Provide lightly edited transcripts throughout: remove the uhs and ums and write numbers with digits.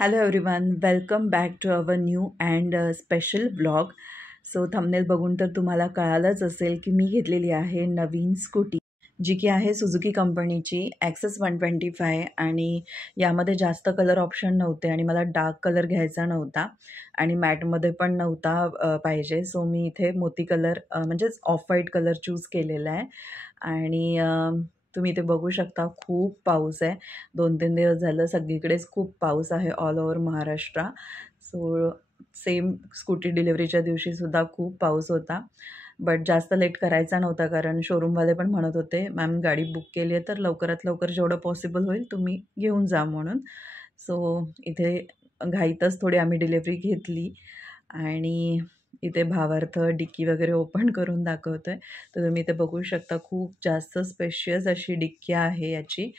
Hello everyone, welcome back to our new and special vlog. So thumbnail बघून तर तुम्हाला कळालंच असेल की मी घेतलेली आहे नवीन स्कूटी, जी की आहे सुझुकी कंपनीची ॲक्सेस 125 आणि यामध्ये जास्त कलर ऑप्शन नव्हते आणि मला डार्क कलर घ्यायचा नव्हता आणि मॅटमध्ये पण नव्हता पाहिजे. सो मी इथे मोती कलर म्हणजेच ऑफ व्हाईट कलर चूज केलेला आहे आणि तुम्ही इथे बघू शकता खूप पाऊस आहे. 2-3 दिवस झालं सगळीकडेच खूप पाऊस आहे all over Maharashtra. So same scooty डिलिव्हरीच्या दिवशीसुद्धा खूप पाऊस होता. बट जास्त लेट करायचा नव्हता कारण शोरूमवाले पण म्हणत होते, "मॅम गाडी बुक केली आहे तर लवकरात लवकर जेवढं पॉसिबल होईल तुम्ही घेऊन जा" म्हणून. सो इथे घाईतच थोडी आम्ही डिलिव्हरी घेतली आणि इथे भावार्थ डिक्की वगैरे ओपन करून दाखवतोय. तर तुम्ही इथे बघू शकता खूप जास्त स्पेशियस अशी डिक्की आहे याची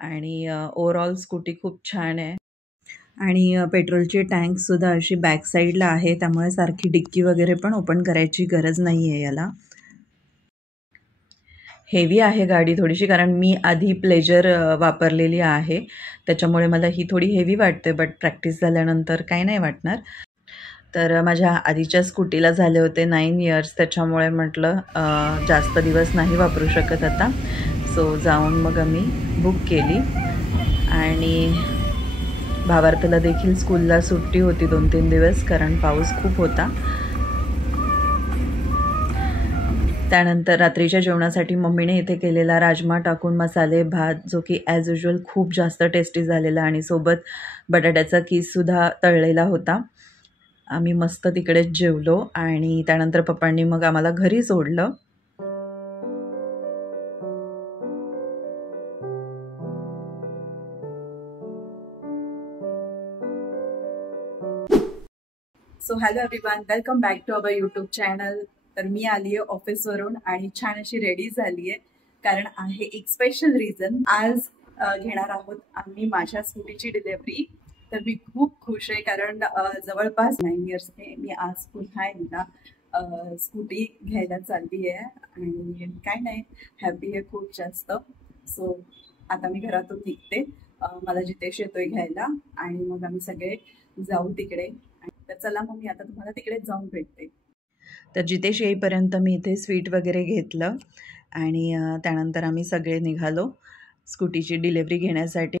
आणि ओव्हरऑल स्कूटी खूप छान आहे आणि पेट्रोलची टँकसुद्धा अशी बॅक साईडला आहे, त्यामुळे सारखी डिक्की वगैरे पण ओपन करायची गरज नाही आहे याला. हेवी आहे गाडी थोडीशी कारण मी आधी प्लेजर वापरलेली आहे, त्याच्यामुळे मला ही थोडी हेवी वाटते, बट प्रॅक्टिस झाल्यानंतर काही नाही वाटणार. तर माझ्या आधीच्या स्कूटीला झाले होते 9 इयर्स, त्याच्यामुळे म्हटलं जास्त दिवस नाही वापरू शकत आता. सो जाऊन मग आम्ही बुक केली आणि भावार्थला देखील स्कूलला सुट्टी होती 2-3 दिवस कारण पाऊस खूप होता. त्यानंतर रात्रीच्या जेवणासाठी मम्मीने इथे केलेला राजमा टाकून मसाले भात, जो की ॲज युजुअल खूप जास्त टेस्टी झालेला आणि सोबत बटाट्याचा कीसुद्धा तळलेला होता. आम्ही मस्त तिकडेच जेवलो आणि त्यानंतर पप्पांनी मग आम्हाला घरी सोडलं. So hello everyone, welcome back to our YouTube channel. तर मी आली आहे ऑफिसवरून आणि छान अशी रेडी झाली आहे कारण आहे एक स्पेशल रिझन. आज घेणार आहोत आम्ही माझ्या स्कूटीची डिलिव्हरी. तर मी खूप खुश आहे कारण जवळपास 9 इयर्सने मी आज पुन्हा एकदा स्कूटी घ्यायला चालली आहे आणि काय नाही, हॅपी आहे खूप जास्त. सो आता मी घरातून निघते, मला जितेश येतोय घ्यायला आणि मग आम्ही सगळे जाऊ तिकडे. तर चला मग मी आता तुम्हाला तिकडेच जाऊन भेटते. तर जितेश येईपर्यंत मी इथे स्वीट वगैरे घेतलं आणि त्यानंतर आम्ही सगळे निघालो स्कूटीची डिलिव्हरी घेण्यासाठी.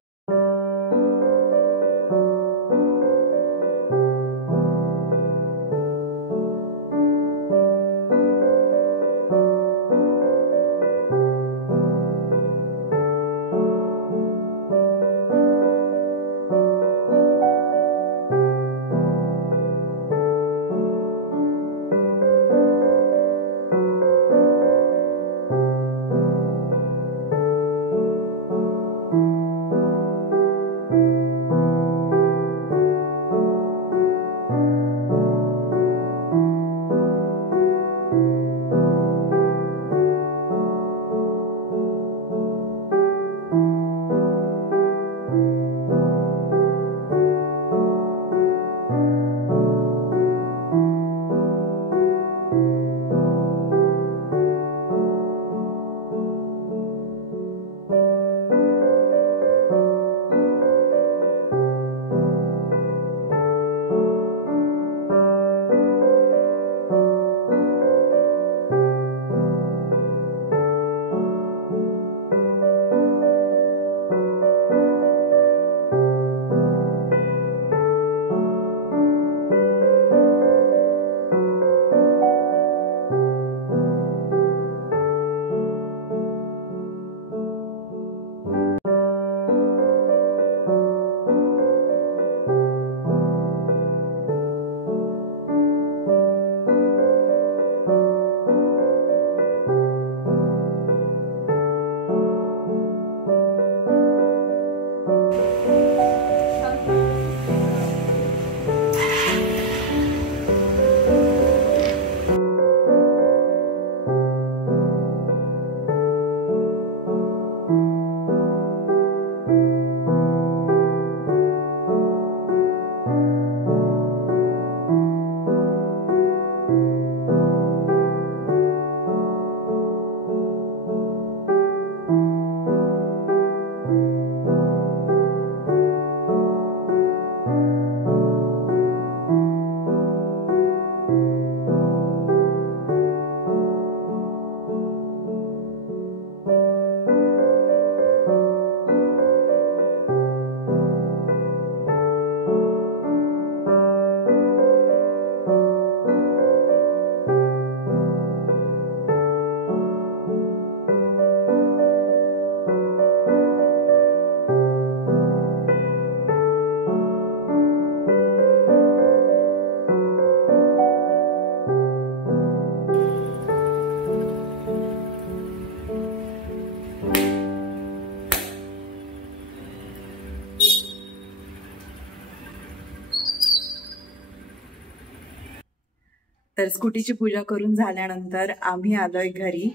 तर स्कूटीची पूजा करून झाल्यानंतर आम्ही आलोय घरी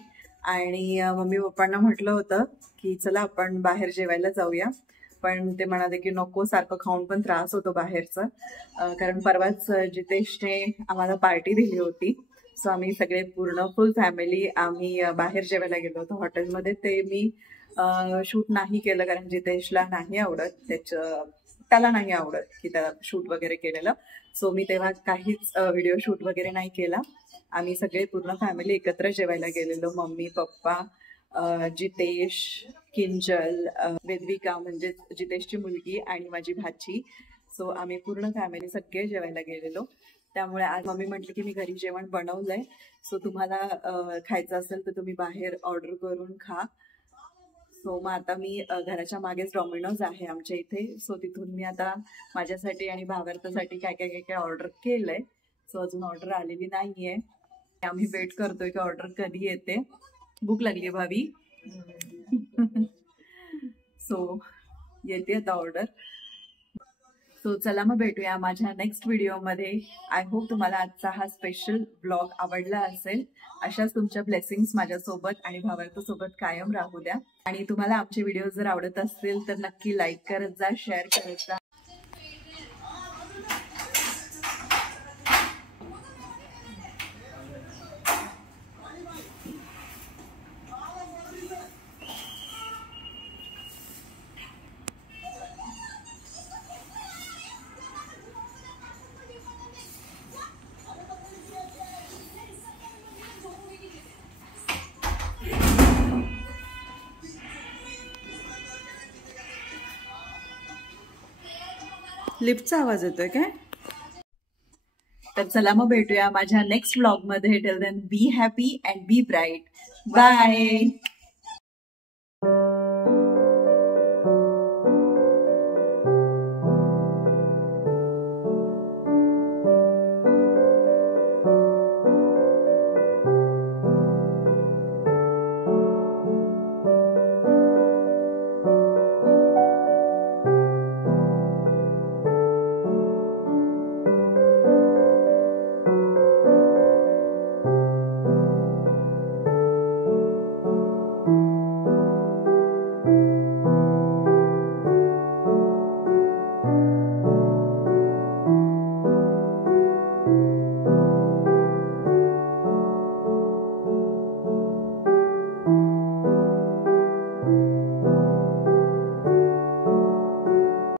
आणि मम्मी पप्पांना म्हटलं होतं की चला आपण बाहेर जेवायला जाऊया, पण ते म्हणाले की नको, सारखं खाऊन पण त्रास होतो बाहेरचं. कारण परवाच जितेशने आम्हाला पार्टी दिली होती. सो आम्ही सगळे पूर्ण फुल फॅमिली आम्ही बाहेर जेवायला गेलो होतो हॉटेलमध्ये. ते मी शूट नाही केलं कारण जितेशला नाही आवडत, त्याला नाही आवडत की त्याला शूट वगैरे केलेलं. सो मी तेव्हा काहीच व्हिडिओ शूट वगैरे नाही केला. आम्ही सगळे पूर्ण फॅमिली एकत्र जेवायला गेलेलो. मम्मी पप्पा, जितेश, किंजल, वेदविका म्हणजे जितेशची मुलगी आणि माझी भाची. सो आम्ही पूर्ण फॅमिली सगळे जेवायला गेलेलो. त्यामुळे आज मम्मी म्हटली की मी घरी जेवण बनवलंय, सो तुम्हाला खायचं असेल तर तुम्ही बाहेर ऑर्डर करून खा. सो मग आता मी घराच्या मागेच डॉमिनोज आहे आमच्या इथे. सो तिथून मी आता माझ्यासाठी आणि भावार्थासाठी काय काय काय काय ऑर्डर केलंय. सो अजून ऑर्डर आलेली नाहीये. आम्ही वेट करतोय की ऑर्डर कधी येते. भूक लागली भावी. सो येते आता ऑर्डर. सो चला मग भेटूया माझ्या नेक्स्ट व्हिडिओमध्ये. आय होप तुम्हाला आजचा हा स्पेशल ब्लॉग आवडला असेल. अशाच तुमच्या ब्लेसिंग्स माझ्यासोबत आणि भावार्थासोबत कायम राहू द्या. आणि तुम्हाला आमचे व्हिडिओ जर आवडत असतील तर नक्की लाईक करत जा, शेअर करत जा. लिफ्टचा आवाज येतोय काय? तर चला मग भेटूया माझ्या नेक्स्ट व्लॉग मध्ये. Till then be happy and be bright. Bye.